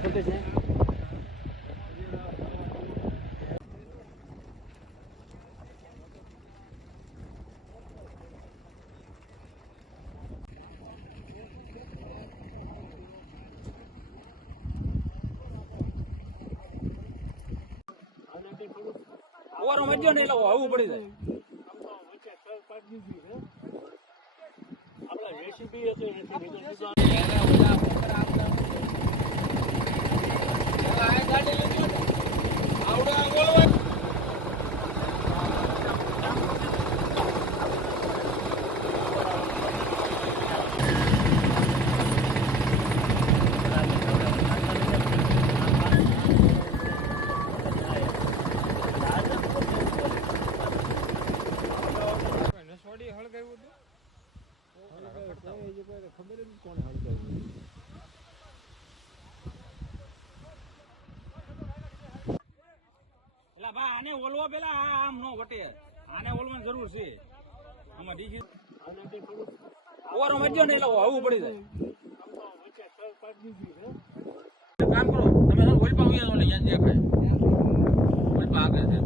ખોટે છે ઓર મજ્જો ને એટલે આવું પડી જાય આપડા રેસીપી હશે ખબર જ કોણ હળગાવ્યું એલા બા આને ઓલવો પેલા આમ નો વટે આને ઓલવાની જરૂર છે આમાં ડીજી ઓર મજ્જો ને એટલે આવું પડી જાય કામ કરો તમે ઓલ પા ઉયા ઓલે યાદ દેખાય ઓલ પા આગળ છે